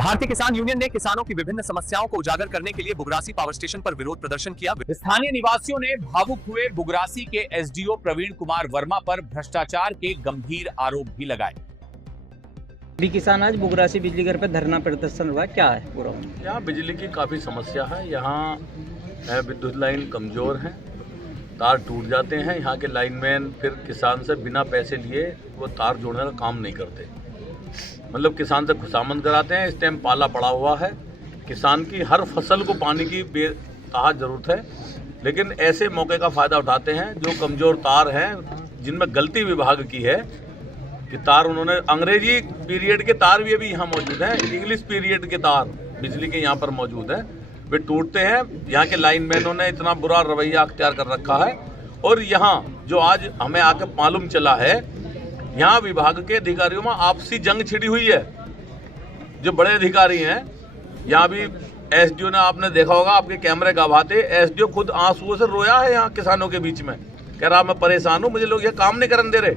भारतीय किसान यूनियन ने किसानों की विभिन्न समस्याओं को उजागर करने के लिए बुगरासी पावर स्टेशन पर विरोध प्रदर्शन किया। स्थानीय निवासियों ने भावुक हुए बुगरासी के एसडीओ प्रवीण कुमार वर्मा पर भ्रष्टाचार के गंभीर आरोप भी लगाए। भी किसान आज बुगरासी बिजली घर पर धरना प्रदर्शन हुआ, क्या है पूरा? यहाँ बिजली की काफ़ी समस्या है। यहाँ विद्युत लाइन कमज़ोर है, तार टूट जाते हैं। यहाँ के लाइनमैन फिर किसान से बिना पैसे लिए वो तार जोड़ने का काम नहीं करते, मतलब किसान से खुशामद कराते हैं। इस टाइम पाला पड़ा हुआ है, किसान की हर फसल को पानी की बेतहा ज़रूरत है, लेकिन ऐसे मौके का फ़ायदा उठाते हैं जो कमज़ोर तार हैं, जिनमें गलती विभाग की है कि तार उन्होंने अंग्रेजी पीरियड के तार भी अभी यहाँ मौजूद हैं, इंग्लिश पीरियड के तार बिजली के यहाँ पर मौजूद हैं, वे टूटते हैं। यहाँ के लाइनमैनों ने इतना बुरा रवैया अख्तियार कर रखा है। और यहाँ जो आज हमें आके मालूम चला है, यहाँ विभाग के अधिकारियों में आपसी जंग छिड़ी हुई है। जो बड़े अधिकारी हैं, यहाँ भी एसडीओ ने, आपने देखा होगा, आपके कैमरे गवाहते, एसडीओ खुद आंसुओं से रोया है यहाँ किसानों के बीच में, कह रहा मैं परेशान हूँ, मुझे लोग ये काम नहीं करने दे रहे।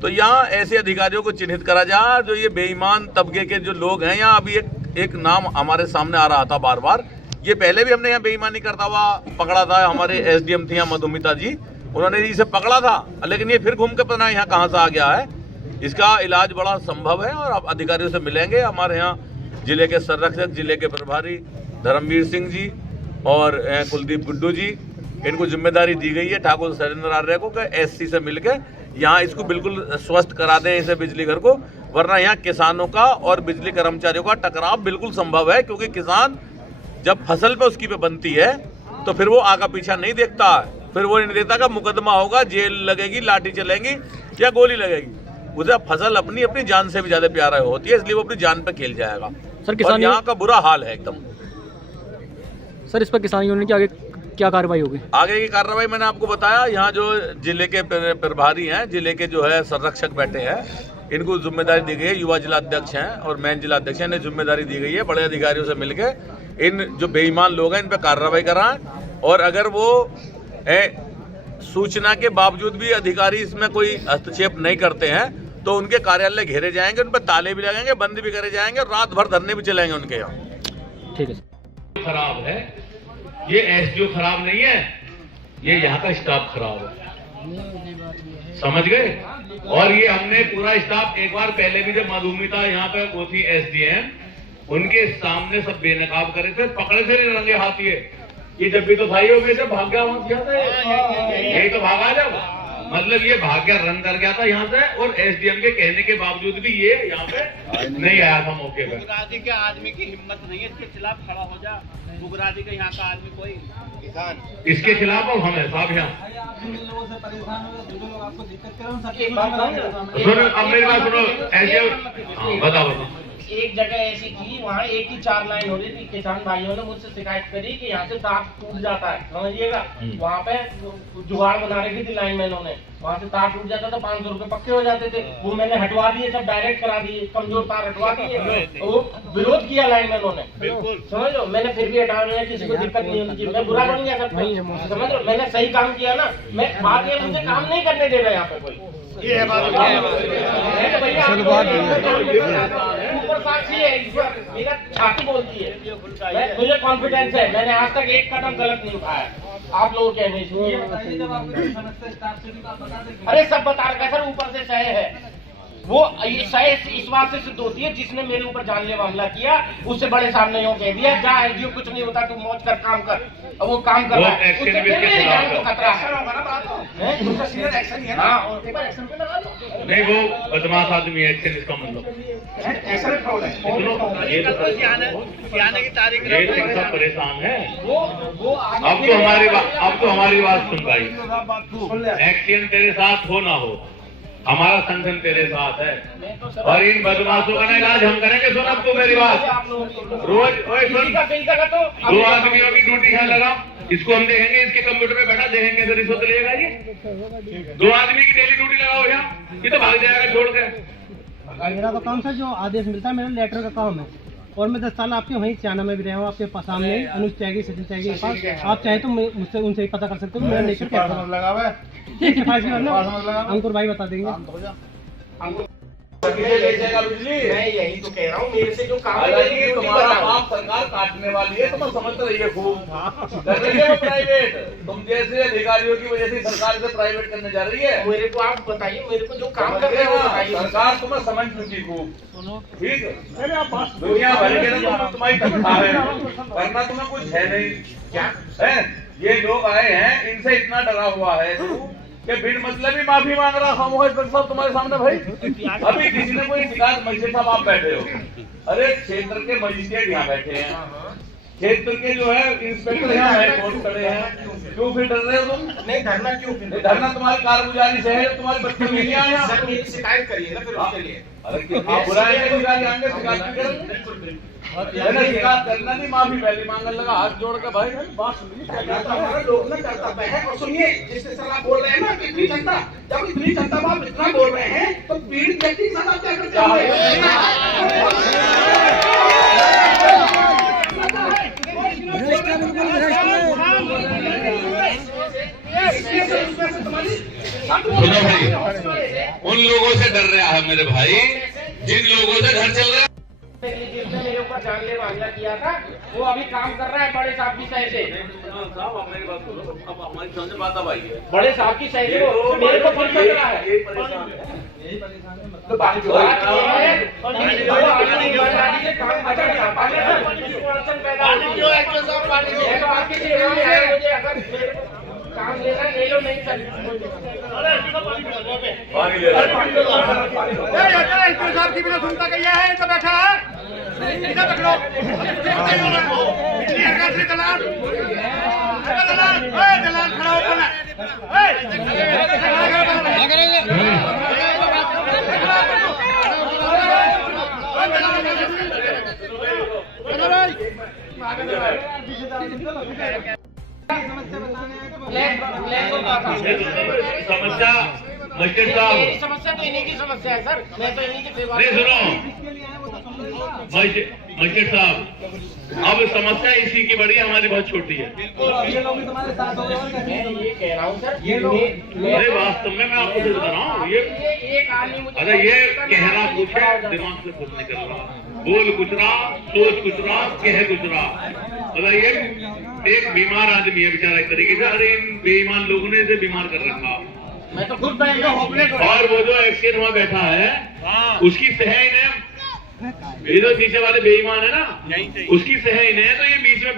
तो यहाँ ऐसे अधिकारियों को चिन्हित करा जाए जो ये बेईमान तबके के जो लोग हैं। यहाँ अभी एक नाम हमारे सामने आ रहा था बार बार, ये पहले भी हमने यहाँ बेईमानी करता हुआ पकड़ा था। हमारे एसडीएम थी यहाँ मधुमिता जी, उन्होंने इसे पकड़ा था, लेकिन ये फिर घूम के पता यहाँ कहाँ से आ गया है। इसका इलाज बड़ा संभव है और अब अधिकारियों से मिलेंगे। हमारे यहाँ जिले के संरक्षक, जिले के प्रभारी धर्मवीर सिंह जी और कुलदीप गुड्डू जी, इनको जिम्मेदारी दी गई है ठाकुर सरेंद्र आर्य को कि एससी से मिलकर यहाँ इसको बिल्कुल स्वस्थ करा दें इसे बिजली घर को, वरना यहाँ किसानों का और बिजली कर्मचारियों का टकराव बिल्कुल संभव है। क्योंकि किसान जब फसल पे उसकी पे बनती है तो फिर वो आगा पीछा नहीं देखता, फिर वो नहीं देखता कि मुकदमा होगा, जेल लगेगी, लाठी चलेंगी या गोली लगेगी। उसे फसल अपनी अपनी जान से भी ज्यादा प्यारा होती है, इसलिए वो अपनी जान पे खेल जाएगा। सर किसान यहाँ का बुरा हाल है एकदम। सर इस पर किसान यूनियन की आगे क्या कार्रवाई होगी? आगे की कार्रवाई मैंने आपको बताया। यहाँ जो जिले के प्रभारी हैं, जिले के जो है संरक्षक बैठे हैं, इनको जिम्मेदारी दी गई है। युवा जिला अध्यक्ष हैं और मैन जिला अध्यक्ष हैं, इन्हें जिम्मेदारी दी गई है बड़े अधिकारियों से मिलकर इन जो बेईमान लोग हैं इन पर कार्रवाई कराएं। और अगर वो सूचना के बावजूद भी अधिकारी इसमें कोई हस्तक्षेप नहीं करते हैं तो उनके कार्यालय घेरे जाएंगे, उन पर ताले भी लगेंगे, बंद भी करे जाएंगे और रात भर धरने भी चलेंगे उनके यहाँ। ठीक है। खराब है, ये एसडीओ खराब नहीं है, ये यहाँ का स्टाफ खराब है, समझ गए। और ये हमने पूरा स्टाफ एक बार पहले भी जब मधुमिता यहाँ पे वो थी एसडीएम, उनके सामने सब बेनकाब करे थे, पकड़े थे रंगे हाथ। ये जब भी तो भाइयों में से भाग गया, यही तो भागा जब, मतलब ये भाग गया, रन कर गया था यहाँ से। और एसडीएम के कहने के बावजूद भी ये यहाँ पे नहीं आया था मौके पर। बुगरासी के आदमी की हिम्मत नहीं है इसके खिलाफ खड़ा हो जा। बुगरासी का यहाँ का आदमी कोई किसान इसके खिलाफ और हम है साहब यहाँ। सुनो अब मेरी बात सुनो, एसडीएम बताओ। एक जगह ऐसी थी, वहाँ एक ही 4 लाइन हो रही थी। किसान भाइयों ने मुझसे शिकायत करी कि यहाँ से तार टूट जाता है, समझिएगा। वहाँ पे जुगाड़ बना रखी थी लाइनमैनों ने, वहाँ से तार टूट जाता था, 500 रुपए पक्के हो जाते थे। वो मैंने हटवा दिए, सब डायरेक्ट करा दिए, कमजोर तार हटवा दिए। वो विरोध किया लाइनमैनों ने, समझ लो। मैंने फिर भी हटा लिया, किसी को दिक्कत नहीं होनी चाहिए, मैं बुरा बन गया करता, समझ लो। मैंने सही काम किया ना, मैं बात ये मुझे काम नहीं करने दे रहा यहाँ पे कोई। ये है बात, ऊपर साक्षी है, मेरा छाती बोलती है, मुझे कॉन्फिडेंस है, मैंने आज तक एक कदम गलत नहीं उठाया आप लोगों के नहीं। अरे सब बता रखा सर, ऊपर से सह है वो, ये सह इस बात से सिद्ध होती है जिसने मेरे ऊपर जानलेवा हमला किया उससे बड़े सामने यूँ कह दिया, जा एसडीओ कुछ नहीं होता, तू मौज कर, काम कर। अब वो काम कर रहा है, उससे फिर मेरी जान को खतरा है। नहीं, वो बदमाश आदमी है, एक्शन इसका मतलब ये सब परेशान है। अब तो हमारी बात सुन भाई, एक्शन तेरे साथ हो ना हो, हमारा संगठन तेरे साथ है और इन बदमाशों का इलाज हम करेंगे। सुन अब तो मेरी बात, रोज 2 आदमियों की ड्यूटी है लगा, इसको हम देखेंगे, इसके कंप्यूटर पे बैठा देखेंगे तो रिश्वत लेगा ये। 2 आदमी की डेली ड्यूटी लगाओ यहाँ, ये तो भाग जाएगा छोड़ के। मेरा तो काम सर जो आदेश मिलता है, मेरा लेटर का काम है। और मैं 10 साल आपके वहीं चाना में भी रहा हूँ, आपके सामने अनुज त्यागी, सचिन त्यागी के पास। आप चाहे तो मुझसे उनसे ही पता कर सकते हो, मेरा नेचर क्या है। अंकुर भाई बता देंगे। किसे बेचेगा बिजली? मैं यही तो कह रहा हूँ, मेरे से जो काम हालांकि तुम्हारा बाप सरकार काटने वाली है, तुम समझ रही है खूब। कर रही है वो प्राइवेट, तुम जैसे अधिकारियों की वजह से सरकार से प्राइवेट करने जा रही है। मेरे को आप बताइए, मेरे को जो काम कर रहे हैं वो बताइए। सरकार तुम्हें समझ चुकी खूब, ठीक है? दुनिया भर के लोग तुम्हारी तनख्वाह है, वरना तुम्हें कुछ है नहीं। क्या है ये लोग आए हैं, इनसे इतना डरा हुआ है तू कि बिन मतलब ही माफी मांग रहा खामोश साहब तुम्हारे सामने। भाई अभी किसी ने कोई शिकायत, मजिस्ट्रेट साहब आप बैठे हो, अरे क्षेत्र के मजिस्ट्रेट यहाँ बैठे हैं, क्षेत्र के जो है इंस्पेक्टर यहाँ हाई कोर्ट खड़े हैं, क्यों फिर डर रहे हो तुम? नहीं धरना क्यों? धरना तुम्हारी कारगुजारी से है, तुम्हारे बच्चे नहीं आए यहाँ। सर मेरी शिकायत करिए ना फिर उसके लिए। अरे आप बुलाएंगे शिकायत आएंगे, शिकायत भी करेंगे। शिकायत करना नहीं, माफी पहले मांगने लगा हाथ जोड़ के। भाई बात हमारा लोग ना कर्तव्य है। और सुनिए, जिस तरह आप बोल रहे हैं ना कि इतनी जनता, जब इतनी जनता आप इतना बोल रहे हैं तो पीड़ित व्यक्ति के साथ आप क्या करते उन लोगों से डर रहा है मेरे भाई, जिन लोगों से घर चल रहा है। जिसने मेरे ऊपर जानलेवा हमला किया था वो अभी काम कर रहा है बड़े साहब की सही से। बड़े साहब की सही से वो मेरे को फोन कर रहा है। तो बात जो है काम लेना ले लो, नहीं साहब की बिना सुनता कहिए है, इनका बैठा है, इधर पकड़ो, दलाल खड़ा होकर समस्या मजिस्ट्रेट साहब, मेरी समस्या तो इन्हीं की समस्या है सर, मैं तो इन्हीं की सेवा। नहीं सुनो मजिस्ट्रेट साहब, अब समस्या इसी की बड़ी, हमारी बहुत छोटी है। मैं ये कह रहा हूँ सर, अरे वास्तव में मैं आपको बता रहा हूँ, ये एक आदमी मुझे, अरे ये कहना कुछ है, दिमाग से कुछ नहीं कर रहा, बोल कुछ रहा, सोच कुछ रहा, कह कुछ रहा। अरे ये एक बीमार आदमी है बेचारा एक तरीके से, अरे इन बेईमान लोगों ने इसे बीमार कर रखा। मैं तो खुद बैठा और वो जो एक्सीडेंट वहाँ बैठा है, उसकी सह इन्हें, ये जो नीचे वाले बेईमान है ना, उसकी सह इन्हें है, तो ये बीच में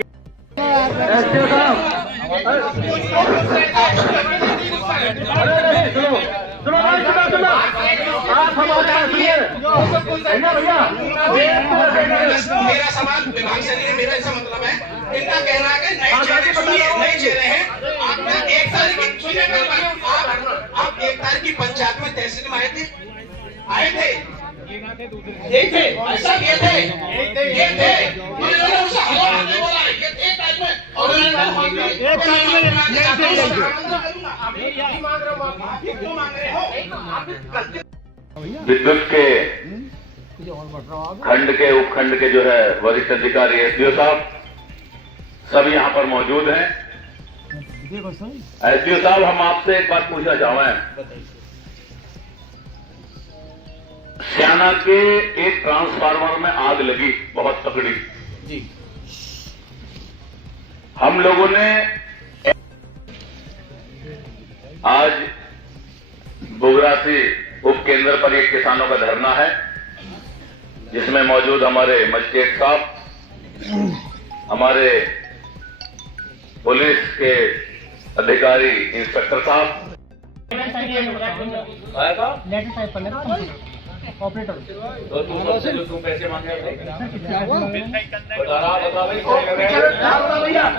मेरा सवाल विभाग से नहीं है, मेरा ऐसा मतलब है, इनका कहना है कि नई चेहरे हैं। आपने 1 तारीख की, सुनिए आप 1 तारीख की पंचायत में तहसील में आए थे, ये थे, ऐसा ये थे, उन्होंने उसे हवा बोला है कि 1 तारीख में, और विद्युत के खंड के उपखंड के जो है वरिष्ठ अधिकारी एसडीओ साहब सब यहाँ पर मौजूद हैं। एसडीओ साहब, हम आपसे एक बात पूछना चाह रहे हैं। स्याना के एक ट्रांसफार्मर में आग लगी, बहुत तगड़ी जी। हम लोगों ने आज बुगरासी उप केंद्र पर एक किसानों का धरना है, जिसमें मौजूद हमारे मजिस्ट्रेट साहब, हमारे पुलिस के अधिकारी इंस्पेक्टर साहब, लेटर टाइप करने का ऑपरेटर। तो तुम पैसे मांगे भैया